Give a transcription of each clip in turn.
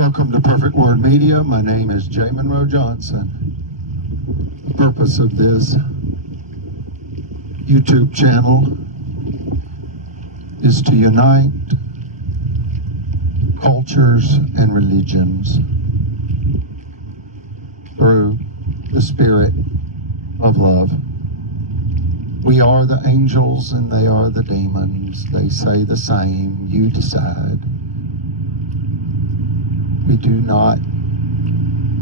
Welcome to Perfect Word Media. My name is J. Monroe Johnson. The purpose of this YouTube channel is to unite cultures and religions through the spirit of love. We are the angels and they are the demons. They say the same, you decide. We do not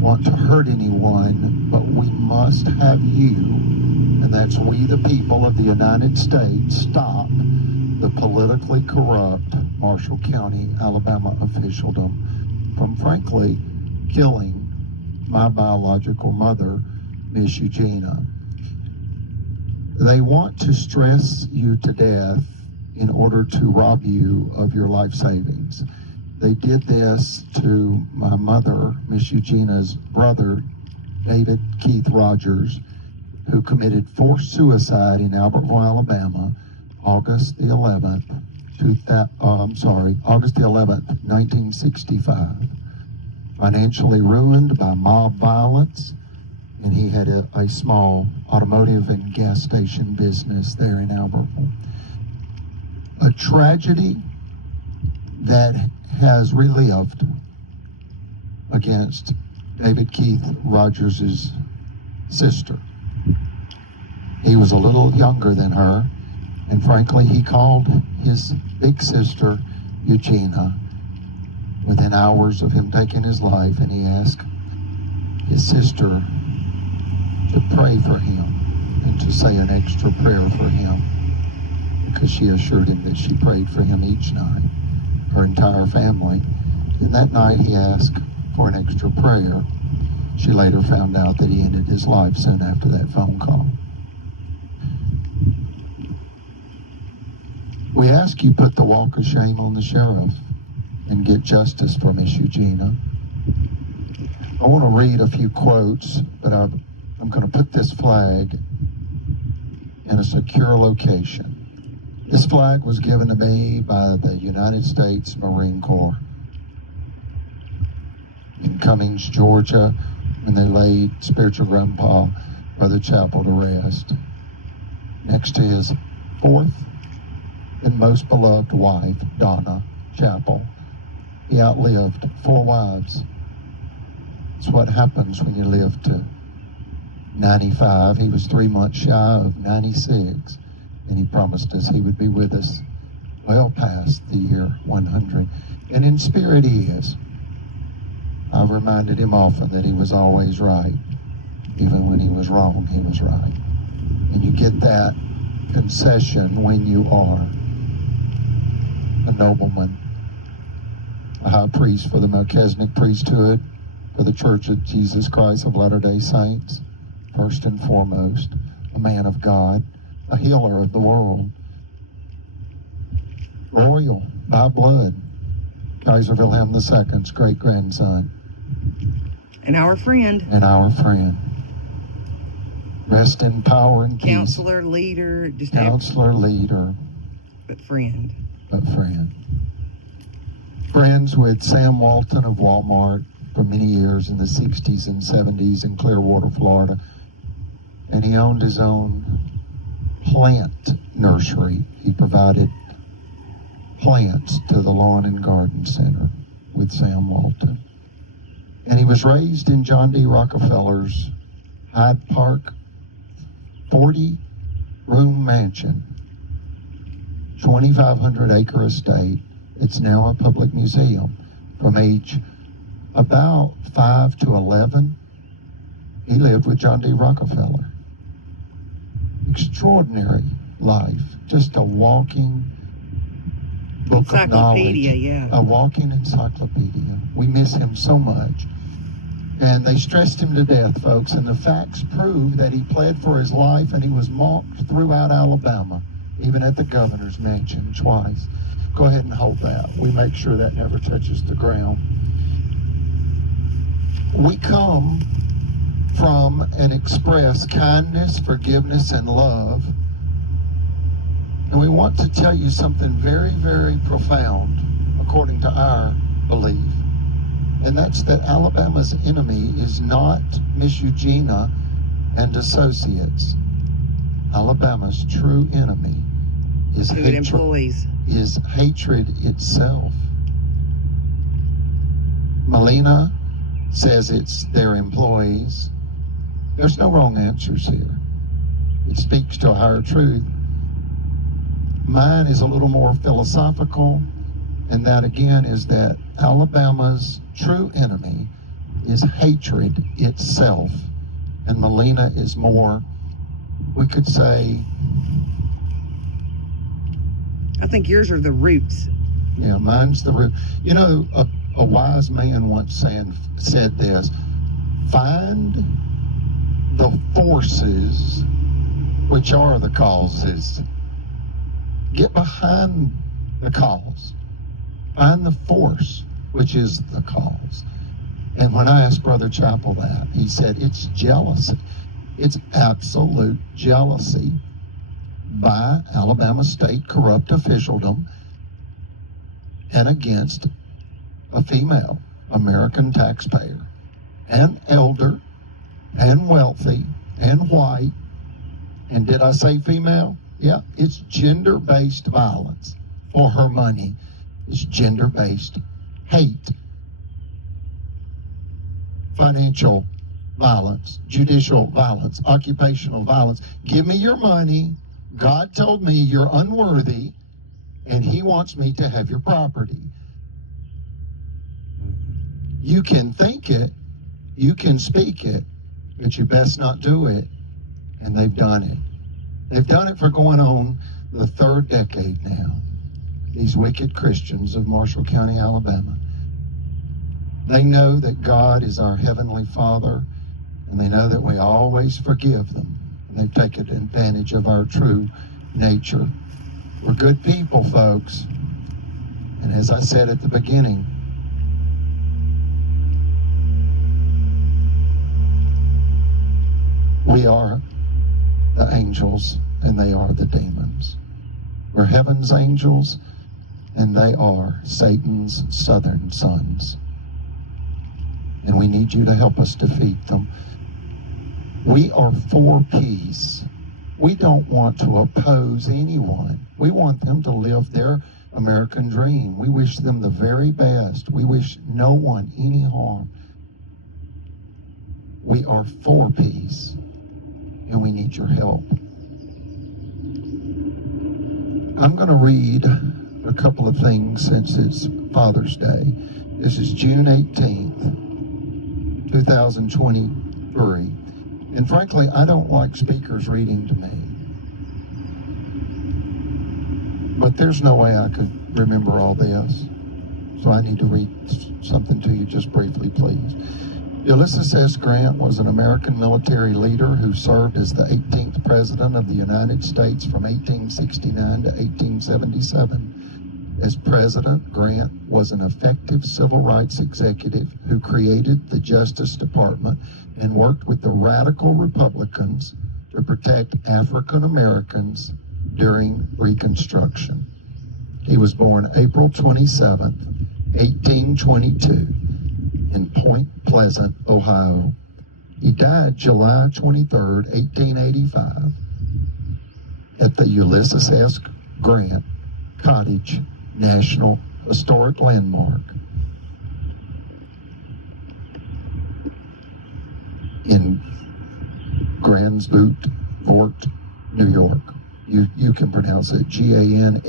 want to hurt anyone, but we must have you, and that's we the people of the United States, stop the politically corrupt Marshall County, Alabama officialdom from frankly killing my biological mother, Miss Eugenia. They want to stress you to death in order to rob you of your life savings. They did this to my mother, Miss Eugenia's brother, David Keith Rogers, who committed forced suicide in Albertville, Alabama, August the 11th, 1965. Financially ruined by mob violence, and he had a small automotive and gas station business there in Albertville. A tragedy that has relived against David Keith Rogers' sister. He was a little younger than her, and frankly, he called his big sister Eugenia within hours of him taking his life, and he asked his sister to pray for him and to say an extra prayer for him, because she assured him that she prayed for him each night, her entire family. And that night he asked for an extra prayer. She later found out that he ended his life soon after that phone call. We ask you put the walk of shame on the sheriff and get justice for Miss Eugenia. I want to read a few quotes, but I'm going to put this flag in a secure location. This flag was given to me by the United States Marine Corps in Cummings, Georgia, when they laid spiritual grandpa, Brother Chapel, to rest. Next to his fourth and most beloved wife, Donna Chapel. He outlived 4 wives. It's what happens when you live to 95. He was 3 months shy of 96. And he promised us he would be with us well past the year 100. And in spirit he is. I've reminded him often that he was always right. Even when he was wrong, he was right. And you get that concession when you are a nobleman, a high priest for the Melchizedek priesthood, for the Church of Jesus Christ of Latter-day Saints, first and foremost, a man of God, a healer of the world, royal by blood, Kaiser Wilhelm II's great-grandson. And our friend. And our friend. Rest in power and peace. Counselor, leader. Counselor, leader. But friend. But friend. Friends with Sam Walton of Walmart for many years in the 60s and 70s in Clearwater, Florida. And he owned his own plant nursery. He provided plants to the Lawn and Garden Center with Sam Walton. And he was raised in John D. Rockefeller's Hyde Park 40-room mansion, 2,500-acre estate. It's now a public museum. From age about 5 to 11, he lived with John D. Rockefeller. Extraordinary life, just a walking book of knowledge, yeah. A walking encyclopedia. We miss him so much. And they stressed him to death, folks, and the facts prove that he pled for his life, and he was mocked throughout Alabama, even at the governor's mansion twice. Go ahead and hold that. We make sure that never touches the ground. We come from and express kindness, forgiveness, and love. And we want to tell you something very, very profound, according to our belief. And that's that Alabama's enemy is not Miss Eugenia and associates. Alabama's true enemy is Food employees. hatred itself. Melina says it's their employees. There's no wrong answers here. It speaks to a higher truth. Mine is a little more philosophical, and that again is that Alabama's true enemy is hatred itself. And Melina is more, we could say, I think yours are the roots. yeah, mine's the root. You know, a wise man once said this: find the forces which are the causes. Get behind the cause. Find the force which is the cause. And when I asked Brother Chappell that, he said it's jealousy. It's absolute jealousy by Alabama state corrupt officialdom and against a female American taxpayer, and elder, and wealthy, and white. And did I say female? Yeah, it's gender-based violence for her money. It's gender-based hate. Financial violence, judicial violence, occupational violence. Give me your money. God told me you're unworthy, and he wants me to have your property. You can think it, you can speak it, but you best not do it. And they've done it. They've done it for going on the third decade now. These wicked Christians of Marshall County, Alabama. They know that God is our Heavenly Father, and they know that we always forgive them. And they've taken advantage of our true nature. We're good people, folks. And as I said at the beginning, we are the angels and they are the demons. We're heaven's angels and they are Satan's southern sons. And we need you to help us defeat them. We are for peace. We don't want to oppose anyone. We want them to live their American dream. We wish them the very best. We wish no one any harm. We are for peace, and we need your help. I'm going to read a couple of things since it's Father's Day. This is June 18th, 2023. And frankly, I don't like speakers reading to me. But there's no way I could remember all this. So I need to read something to you just briefly, please. Ulysses S. Grant was an American military leader who served as the 18th President of the United States from 1869 to 1877. As President, Grant was an effective civil rights executive who created the Justice Department and worked with the radical Republicans to protect African Americans during Reconstruction. He was born April 27, 1822. in Point Pleasant, Ohio. He died July 23, 1885, at the Ulysses S. Grant Cottage National Historic Landmark in Gransvoort, New York. You can pronounce it Gansevort,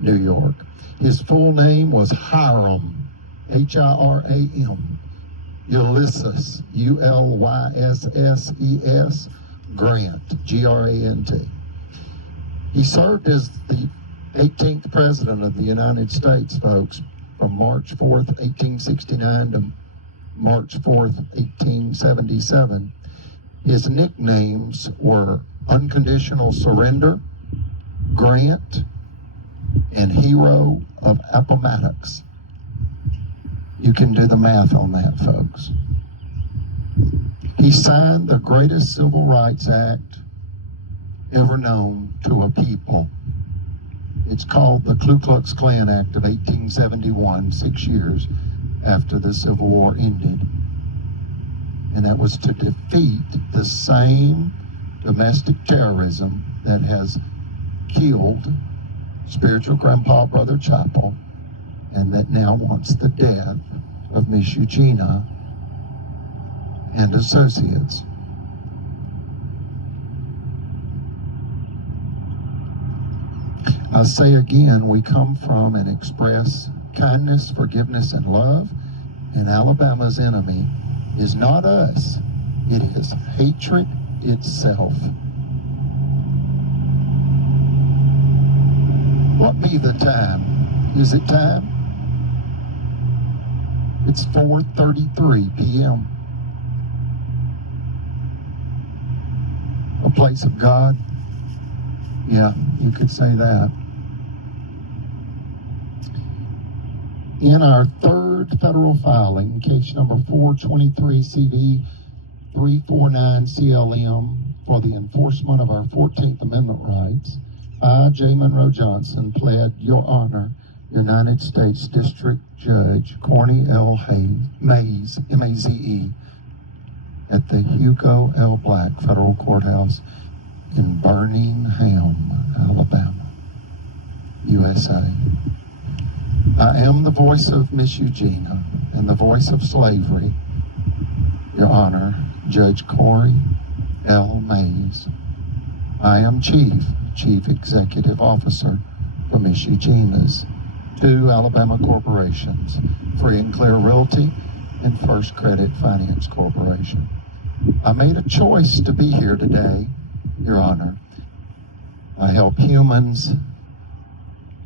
New York. His full name was Hiram, Hiram, Ulysses, Ulysses, Grant, Grant. He served as the 18th President of the United States, folks, from March 4th, 1869 to March 4th, 1877. His nicknames were Unconditional Surrender, Grant, and Hero of Appomattox. You can do the math on that, folks. He signed the greatest civil rights act ever known to a people. It's called the Ku Klux Klan Act of 1871, 6 years after the Civil War ended. And that was to defeat the same domestic terrorism that has killed spiritual grandpa, Brother Chapel, and that now wants the death of Miss Eugenia and associates. I say again, we come from and express kindness, forgiveness, and love, and Alabama's enemy is not us, it is hatred itself. What be the time? Is it time? It's 4:33 p.m. A place of God? Yeah, you could say that. In our third federal filing, case number 423 CV 349 CLM, for the enforcement of our 14th Amendment rights, I, J. Monroe Johnson, pled your honor, United States District Judge Corny L. Maze, M-A-Z-E, at the Hugo L. Black Federal Courthouse in Birmingham, Alabama, USA. I am the voice of Miss Eugenia and the voice of slavery, Your Honor, Judge Corey L. Mays. I am Chief Executive Officer for Miss Eugenia's 2 Alabama corporations, Free and Clear Realty and First Credit Finance Corporation. I made a choice to be here today, Your Honor. I help humans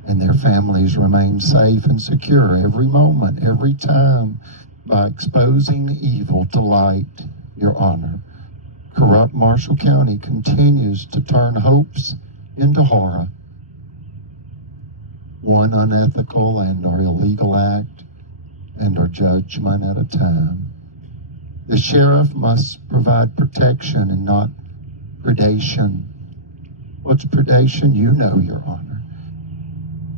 and their families remain safe and secure every moment, every time, by exposing evil to light, Your Honor. Corrupt Marshall County continues to turn hopes into horror, one unethical and or illegal act and or judgment at a time. The sheriff must provide protection and not predation. What's predation? You know, Your Honor.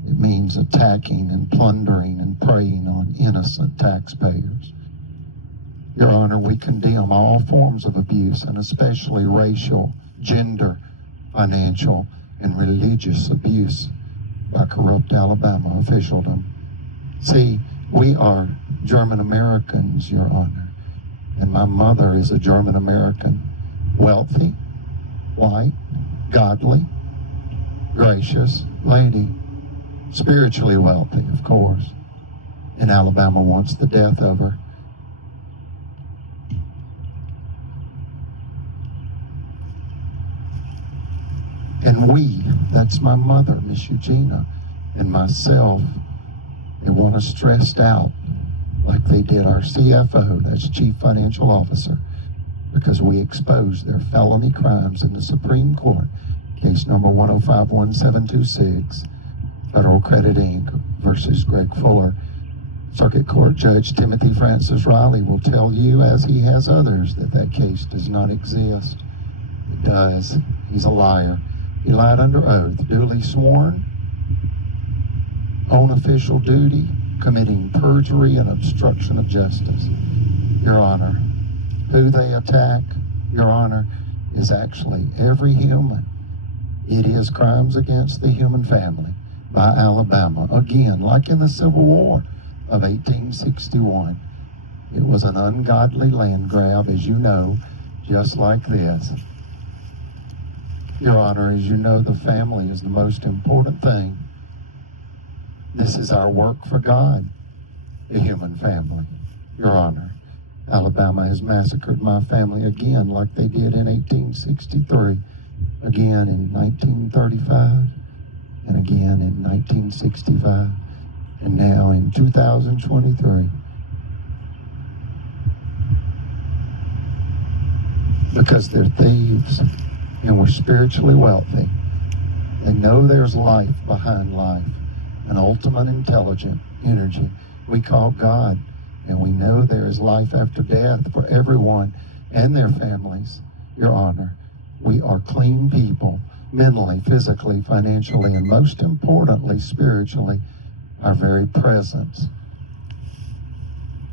It means attacking and plundering and preying on innocent taxpayers. Your Honor, we condemn all forms of abuse, and especially racial, gender, financial, and religious abuse by corrupt Alabama officialdom. See, we are German Americans, Your Honor, and my mother is a German American, wealthy, white, godly, gracious lady. Spiritually wealthy, of course. And Alabama wants the death of her. And we, that's my mother, Miss Eugenia, and myself, they want us stressed out like they did our CFO, that's Chief Financial Officer, because we exposed their felony crimes in the Supreme Court, case number 1051726. Federal Credit Inc. versus Greg Fuller. Circuit Court Judge Timothy Francis Riley will tell you, as he has others, that that case does not exist. It does. He's a liar. He lied under oath, duly sworn, on official duty, committing perjury and obstruction of justice. Your Honor, who they attack, Your Honor, is actually every human. It is crimes against the human family by Alabama. Again, like in the Civil War of 1861. It was an ungodly land grab, as you know, just like this. Your Honor, as you know, the family is the most important thing. This is our work for God, the human family. Your Honor, Alabama has massacred my family again like they did in 1863, again in 1935, and again in 1965, and now in 2023. Because they're thieves and we're spiritually wealthy. They know there's life behind life, an ultimate intelligent energy we call God, and we know there is life after death for everyone and their families. Your Honor, we are clean people mentally, physically, financially, and most importantly, spiritually, our very presence.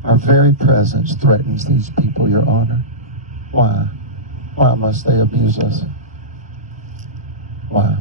Our very presence threatens these people, Your Honor. Why? Why must they abuse us? Why?